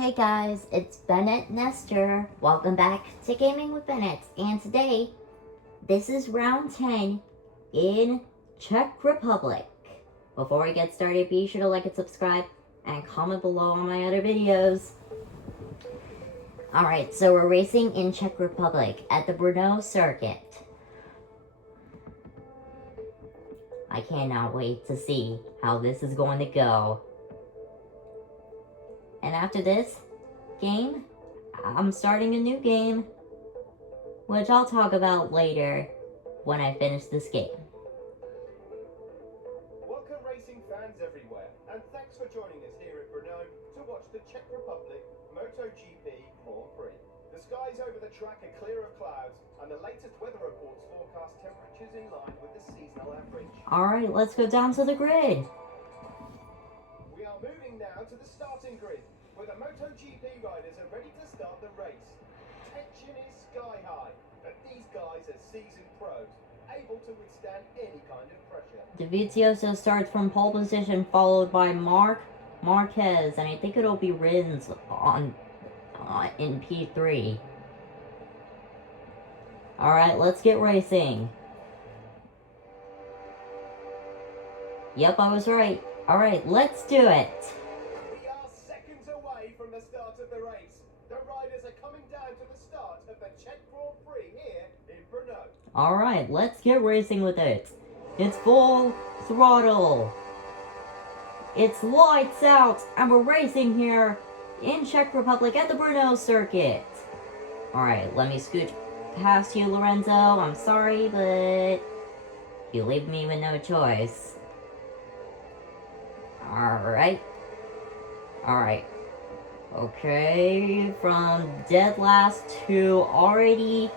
Hey guys, it's Bennett Nestor. Welcome back to Gaming with Bennett. And today, this is round 10 in Czech Republic. Before we get started, be sure to like and subscribe and comment below on my other videos. Alright, so we're racing in Czech Republic at the Brno circuit. I cannot wait to see how this is going to go. And after this game, I'm starting a new game, which I'll talk about later when I finish this game. Welcome racing fans everywhere, and thanks for joining us here at Brno to watch the Czech Republic MotoGP Grand Prix. The skies over the track are clear of clouds, and the latest weather reports forecast temperatures in line with the seasonal average. Alright, let's go down to the grid. We are moving now to the starting grid, where the MotoGP riders are ready to start the race. Tension is sky high, but these guys are seasoned pros, able to withstand any kind of pressure. Dovizioso starts from pole position, followed by Marquez, and I think it'll be Rins in P3. Alright, let's get racing. Yep, I was right. Alright, let's do it. We are seconds away from the start of the race. The riders are coming down to the start of the Czech Grand Prix here in Brno. Alright, let's get racing with it. It's full throttle. It's lights out, and we're racing here in Czech Republic at the Brno circuit. Alright, let me scooch past you, Lorenzo. I'm sorry, but you leave me with no choice. Alright. Okay, from dead last to already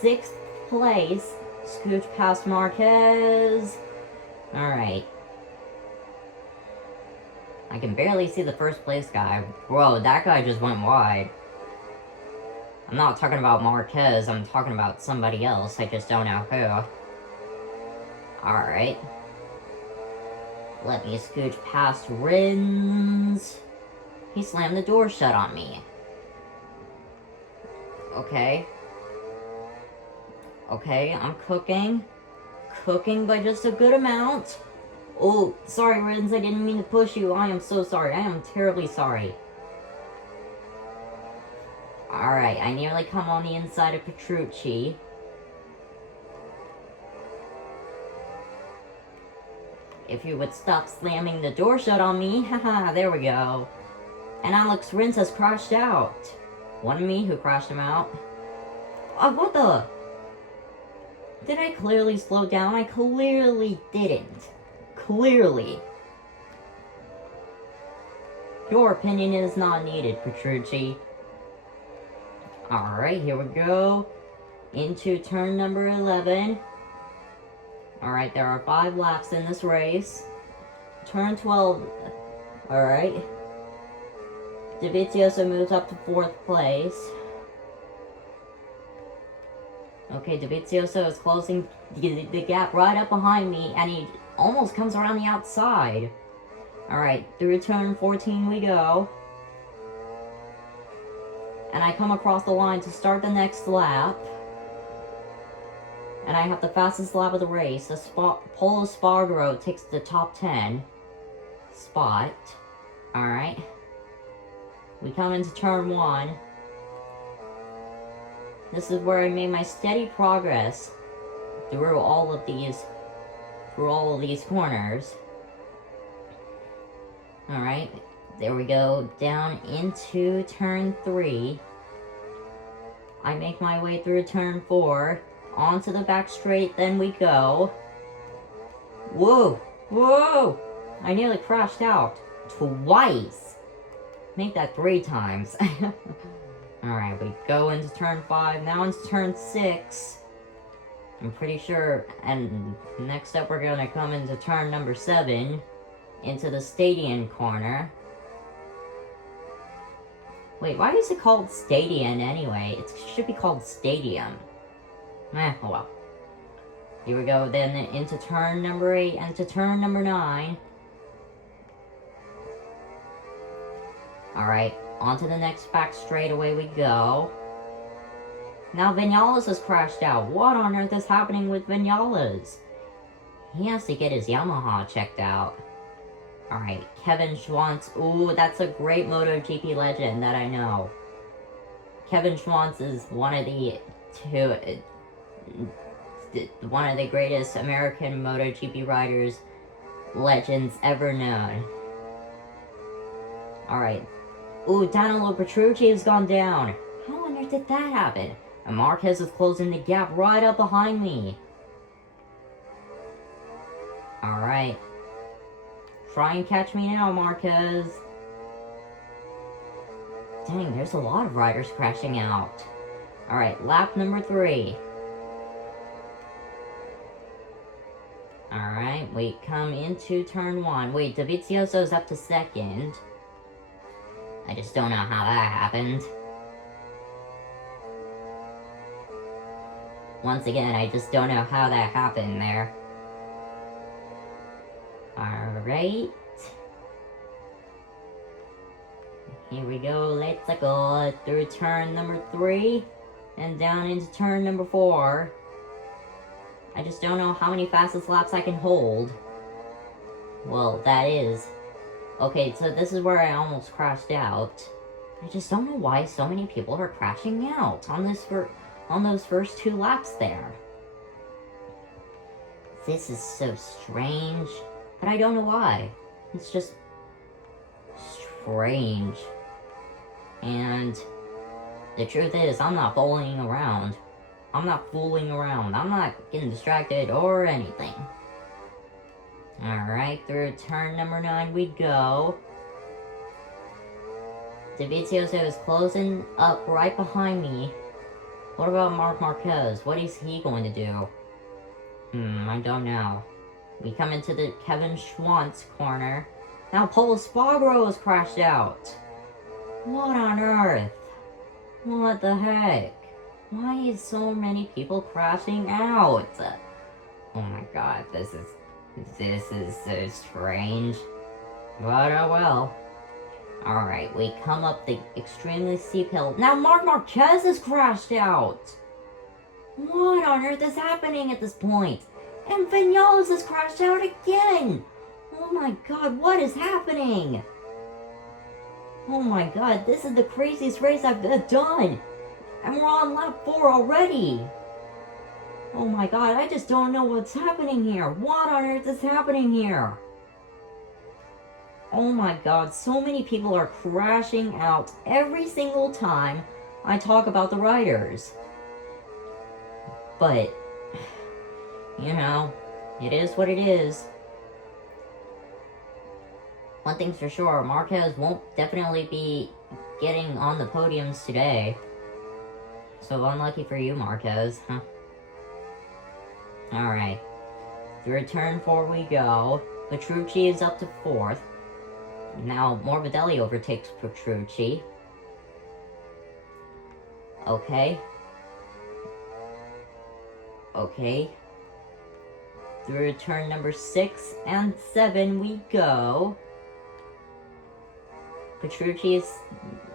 6th place. Scooch past Marquez. Alright. I can barely see the first place guy. Whoa, that guy just went wide. I'm not talking about Marquez, I'm talking about somebody else. I just don't know who. Alright. Let me scooch past Rins. He slammed the door shut on me. Okay, I'm cooking. Cooking by just a good amount. Oh, sorry, Rins, I didn't mean to push you. I am so sorry. I am terribly sorry. Alright, I nearly come on the inside of Petrucci. If you would stop slamming the door shut on me. Haha, there we go. And Alex Rins has crashed out. Wasn't me who crashed him out. What the? Did I clearly slow down? I clearly didn't. Clearly. Your opinion is not needed, Petrucci. Alright, here we go. Into turn number 11. Alright, there are 5 laps in this race. Turn 12. Alright. Dovizioso moves up to 4th place. Okay, Dovizioso is closing the gap right up behind me, and he almost comes around the outside. Alright, through turn 14 we go. And I come across the line to start the next lap. And I have the fastest lap of the race. Polo Spargaro takes the top 10 spot. Alright. We come into turn 1. This is where I made my steady progress through all of these corners. Alright. There we go. Down into turn 3. I make my way through turn 4. Onto the back straight, then we go. Whoa! Whoa! I nearly crashed out. Twice! Make that 3 times. Alright, we go into turn 5, now into turn 6. I'm pretty sure, and next up we're gonna come into turn number 7. Into the stadium corner. Wait, why is it called stadium anyway? It should be called stadium. Oh well. Here we go, then into turn number 8, and to turn number 9. Alright, on to the next back straightaway we go. Now Vinales has crashed out. What on earth is happening with Vinales? He has to get his Yamaha checked out. Alright, Kevin Schwantz. Ooh, that's a great MotoGP legend that I know. Kevin Schwantz is one of the greatest American MotoGP riders, legends ever known. Alright. Ooh, Danilo Petrucci has gone down. How on earth did that happen? And Marquez is closing the gap right up behind me. Alright. Try and catch me now, Marquez. Dang, there's a lot of riders crashing out. Alright, lap number 3. Alright, we come into turn 1. Wait, Dovizioso's up to second. I just don't know how that happened. Once again, I just don't know how that happened there. Alright. Here we go, let's go through turn number 3 and down into turn number 4. I just don't know how many fastest laps I can hold. Well, that is. Okay, so this is where I almost crashed out. I just don't know why so many people are crashing out on those first 2 laps there. This is so strange, but I don't know why. It's just strange. And the truth is, I'm not fooling around. I'm not getting distracted or anything. Alright, through turn number 9 we go. Dovizioso is closing up right behind me. What about Marc Marquez? What is he going to do? I don't know. We come into the Kevin Schwantz corner. Now Pol Espargaro has crashed out. What on earth? What the heck? Why is so many people crashing out? Oh my god, this is so strange. But oh well. Alright, we come up the extremely steep hill. Now Marc Marquez has crashed out! What on earth is happening at this point? And Vinales has crashed out again! Oh my god, what is happening? Oh my god, this is the craziest race I've done! And we're on lap 4 already! Oh my god, I just don't know what's happening here. What on earth is happening here? Oh my god, so many people are crashing out every single time I talk about the riders. But, you know, it is what it is. One thing's for sure, Marquez won't definitely be getting on the podiums today. So unlucky for you, Marquez, huh? Alright. Through turn 4 we go. Petrucci is up to 4th. Now Morbidelli overtakes Petrucci. Okay. Okay. Through turn number 6 and 7 we go. Petrucci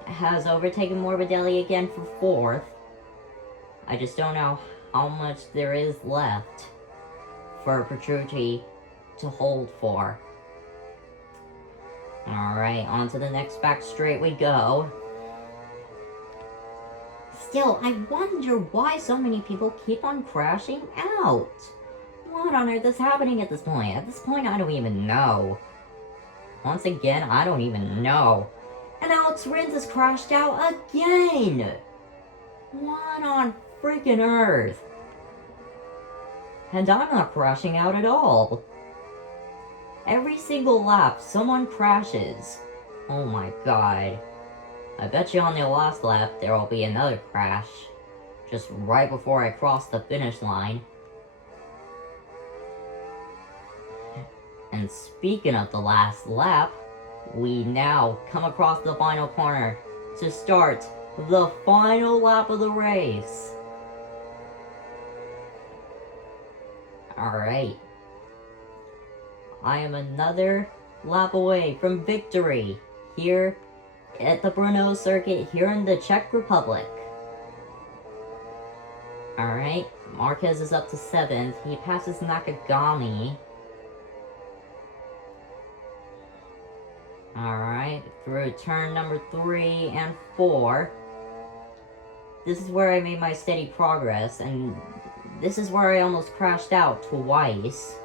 has overtaken Morbidelli again for 4th. I just don't know how much there is left for Petrucci to hold for. Alright, on to the next back straight we go. Still, I wonder why so many people keep on crashing out. What on earth is happening at this point? At this point, I don't even know. Once again, I don't even know. And Alex Rins has crashed out again! What on freaking earth? And I'm not crashing out at all. Every single lap, someone crashes. Oh my god. I bet you on the last lap, there will be another crash. Just right before I cross the finish line. And speaking of the last lap, we now come across the final corner to start the final lap of the race. Alright. I am another lap away from victory here at the Brno circuit here in the Czech Republic. Alright, Marquez is up to 7th. He passes Nakagami. Alright, through turn number 3 and 4. This is where I made my steady progress, and this is where I almost crashed out twice.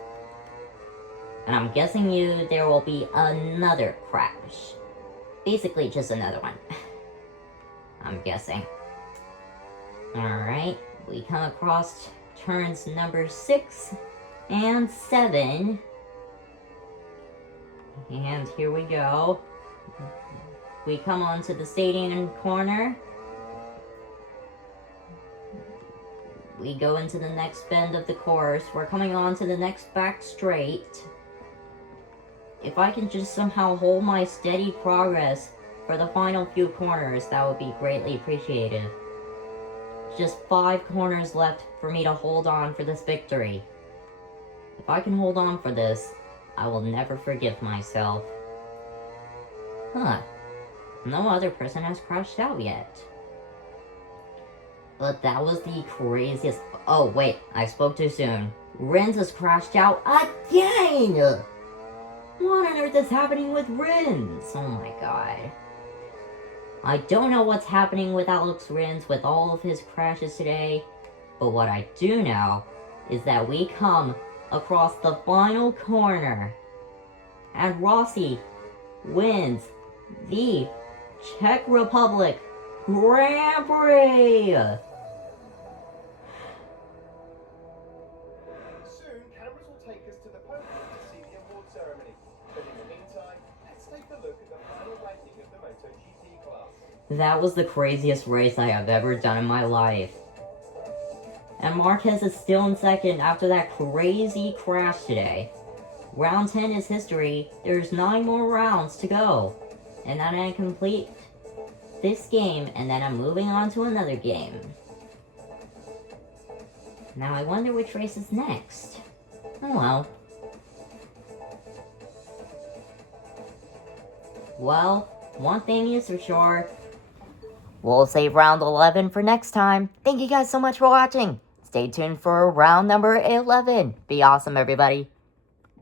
And I'm guessing there will be another crash. Basically, just another one. I'm guessing. Alright, we come across turns number 6 and 7. And here we go. We come onto the stadium corner. We go into the next bend of the course. We're coming on to the next back straight. If I can just somehow hold my steady progress for the final few corners, that would be greatly appreciated. Just 5 corners left for me to hold on for this victory. If I can hold on for this, I will never forgive myself. Huh. No other person has crashed out yet. But that was the craziest... Oh, wait, I spoke too soon. Rins has crashed out again! What on earth is happening with Rins? Oh my god. I don't know what's happening with Alex Rins with all of his crashes today, but what I do know is that we come across the final corner, and Rossi wins the Czech Republic Grand Prix! Soon, cameras will take us to the podium to see the award ceremony. But in the meantime, let's take a look at the final ranking of the MotoGP class. That was the craziest race I have ever done in my life. And Marquez is still in 2nd after that crazy crash today. Round 10 is history. There's 9 more rounds to go. And then I complete this game, and then I'm moving on to another game. Now I wonder which race is next. Oh well. Well, one thing is for sure. We'll save round 11 for next time. Thank you guys so much for watching. Stay tuned for round number 11. Be awesome, everybody.